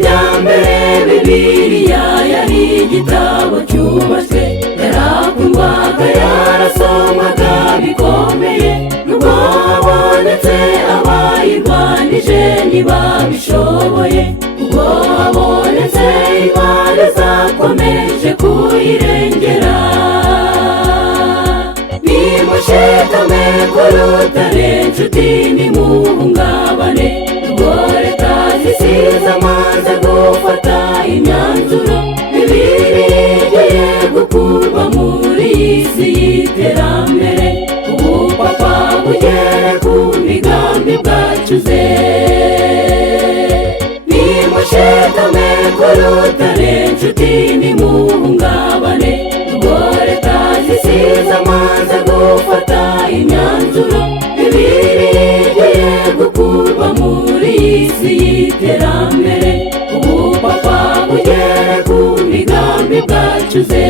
bya mbere Bibiliya yari igitabo cyubashywe, yarakundwaga yarasomwaga bikomeye, nubwo habonetse abayirwanije ntibabishoboye, ubwo habonetse intwari zakomeje kuyirengera. Nimushikame ku rutare nshuti nimuhungabane, ubwo leta zisize amaze gufata imyanzuro, Bibiliya igiye gukurwa muri iyi si y'iterambere, ubupapa bugere ku migambi bwacuze. Nimushikame ku rutare nshuti nimuhungabane, ubwo leta zisize amaze gufata imyanzuro, Bibiliya igiye gukurwa muri iyi si y'iterambere, ubupapa bugere ku migambi bwacuze.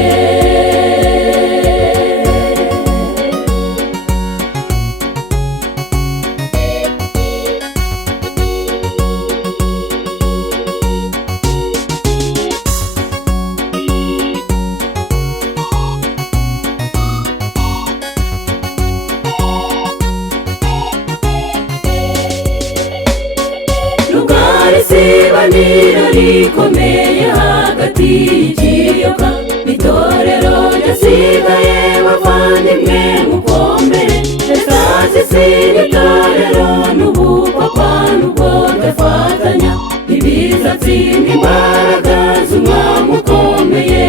Isibaniro rikomeye hagati y'ikiyoka n'itorero ryasigaye, bavandimwe mukomere, leta zisira itorero n'ubupapa nubwo byafatanya, ntibizatsinda imbaraga z'umwami ukomeye.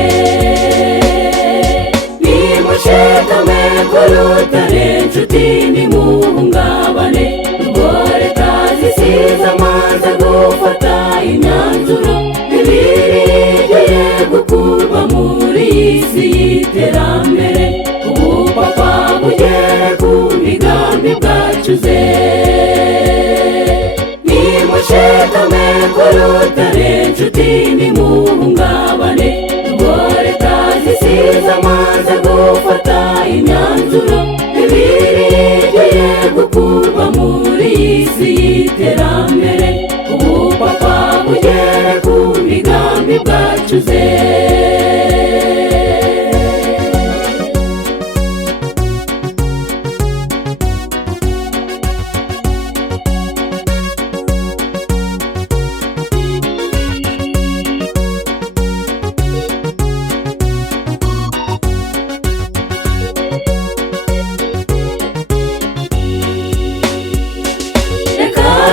Nimushikame ku rutare nshuti nimuhungabane, ubwo leta zisize amaze gufata imyanzuro, Bibiliya igiye gukurwa muri iyi si y'iterambere, ubupapa bugere ku migambi bwacuze. Nimushikame ku rutare nshuti nimuhungabane, ubwo leta zisize amaze gufata imyanzuro, Bibiliya igiye gukurwa muri iyi si y'iterambere, ubupapa bugere ku migambi bwacuze.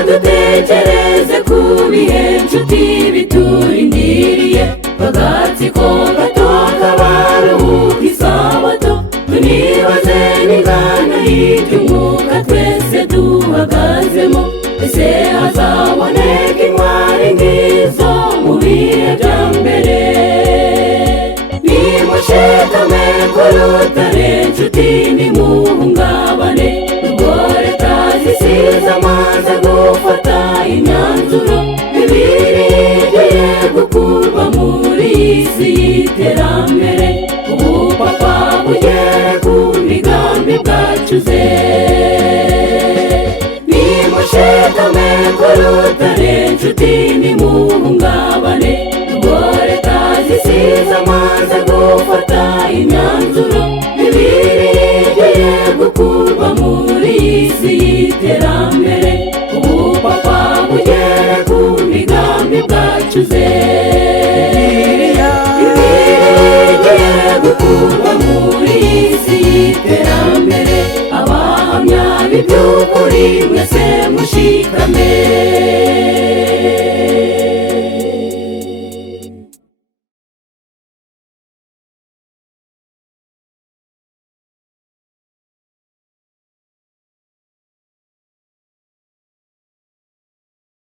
Dutekereze ku bihe nshuti biturindiriye, agatsiko gato k'abaruhuka isabato, tunibaze n'ingano y'iby'umwuka twese duhagazemo, ese hazaboneka intwari nk'izo mu bihe bya mbere? Nimushikame ku rutare nshuti nimuhungabane, ubwo leta zisize amaze gufata imyanzuro, Bibiliya igiye gukurwa muri iyi si y'iterambere, ubupapa bugere ku migambi bwacuze. Nimushikame ku rutare nshuti nimuhungabane, ubwo leta zisize amaze gufata imyanzuro, Bibiliya igiye gukurwa muri iyi si y'iterambere, ubupapa bugere ku migambi bwacuze. Bibiliya igiye gukurwa muri iyi si y'iterambere, abahamya b'iby'ukuri mwese